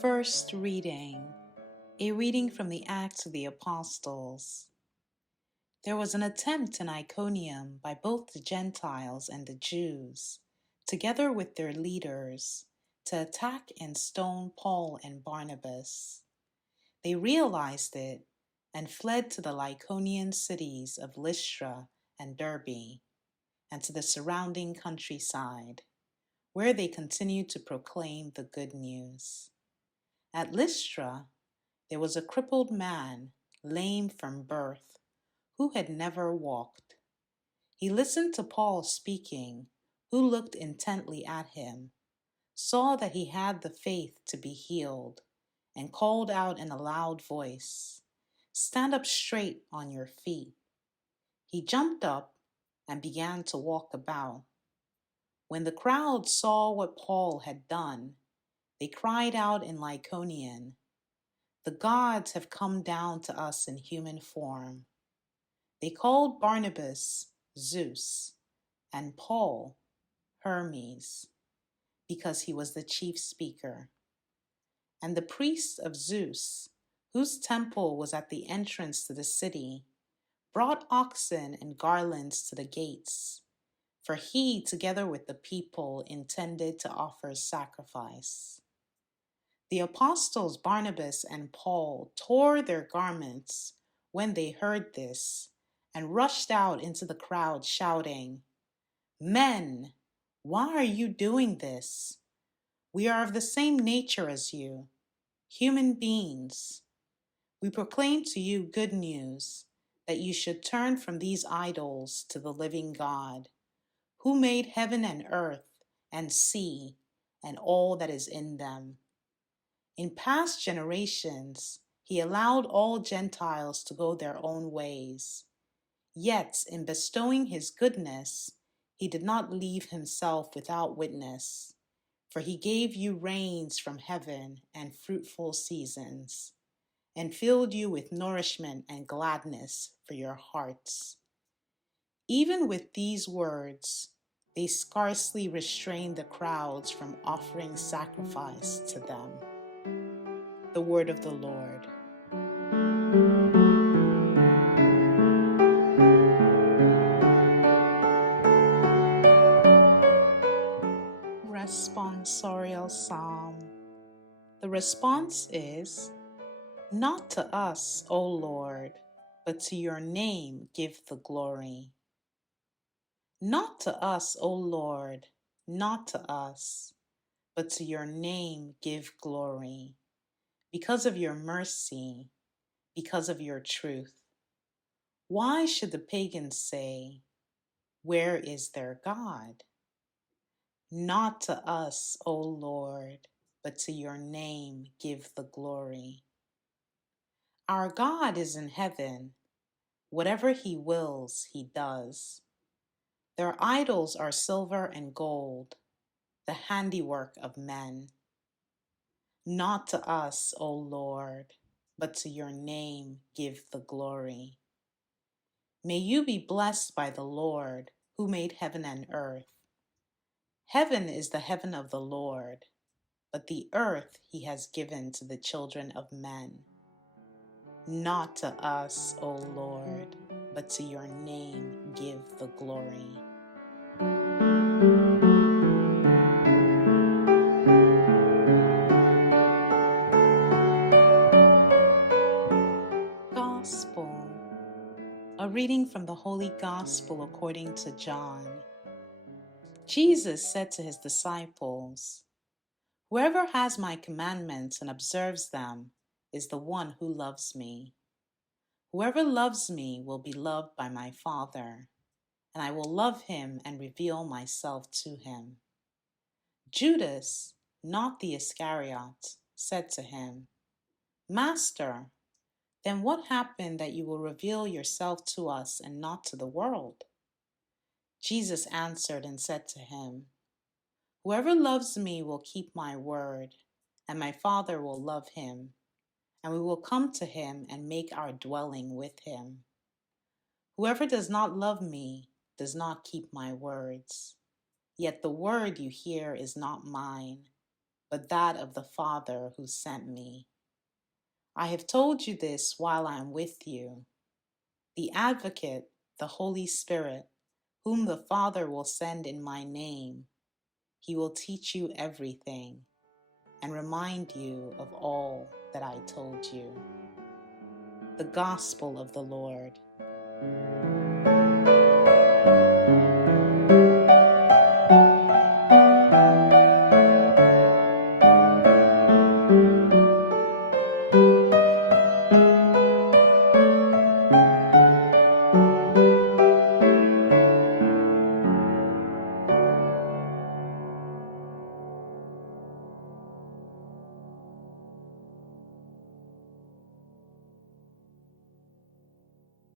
First reading, a reading from the Acts of the Apostles. There was an attempt in Iconium by both the Gentiles and the Jews, together with their leaders, to attack and stone Paul and Barnabas. They realized it and fled to the Lycaonian cities of Lystra and Derbe, and to the surrounding countryside, where they continued to proclaim the good news. At Lystra, there was a crippled man, lame from birth, who had never walked. He listened to Paul speaking, who looked intently at him, saw that he had the faith to be healed, and called out in a loud voice, "Stand up straight on your feet." He jumped up and began to walk about. When the crowd saw what Paul had done, they cried out in Lycaonian, "The gods have come down to us in human form." They called Barnabas Zeus and Paul Hermes, because he was the chief speaker. And the priests of Zeus, whose temple was at the entrance to the city, brought oxen and garlands to the gates, for he, together with the people, intended to offer sacrifice. The apostles Barnabas and Paul tore their garments when they heard this and rushed out into the crowd shouting, "Men, why are you doing this? We are of the same nature as you, human beings. We proclaim to you good news, that you should turn from these idols to the living God, who made heaven and earth and sea and all that is in them. In past generations, he allowed all Gentiles to go their own ways. Yet, in bestowing his goodness, he did not leave himself without witness, for he gave you rains from heaven and fruitful seasons, and filled you with nourishment and gladness for your hearts." Even with these words, they scarcely restrained the crowds from offering sacrifice to them. The word of the Lord. Responsorial Psalm. The response is, "Not to us, O Lord, but to your name give the glory." Not to us, O Lord, not to us, but to your name give glory, because of your mercy, because of your truth. Why should the pagans say, "Where is their God?" Not to us, O Lord, but to your name give the glory. Our God is in heaven. Whatever he wills, he does. Their idols are silver and gold, the handiwork of men. Not to us, O Lord, but to your name give the glory. May you be blessed by the Lord, who made heaven and earth. Heaven is the heaven of the Lord, but the earth he has given to the children of men. Not to us, O Lord, but to your name give the glory. Gospel. A reading from the Holy Gospel according to John. Jesus said to his disciples, "Whoever has my commandments and observes them is the one who loves me. Whoever loves me will be loved by my Father, and I will love him and reveal myself to him." Judas, not the Iscariot, said to him, "Master, then what happened that you will reveal yourself to us and not to the world?" Jesus answered and said to him, "Whoever loves me will keep my word, and my Father will love him, and we will come to him and make our dwelling with him. Whoever does not love me does not keep my words. Yet the word you hear is not mine, but that of the Father who sent me. I have told you this while I am with you. The Advocate, the Holy Spirit, whom the Father will send in my name, he will teach you everything and remind you of all that I told you. The Gospel of the Lord.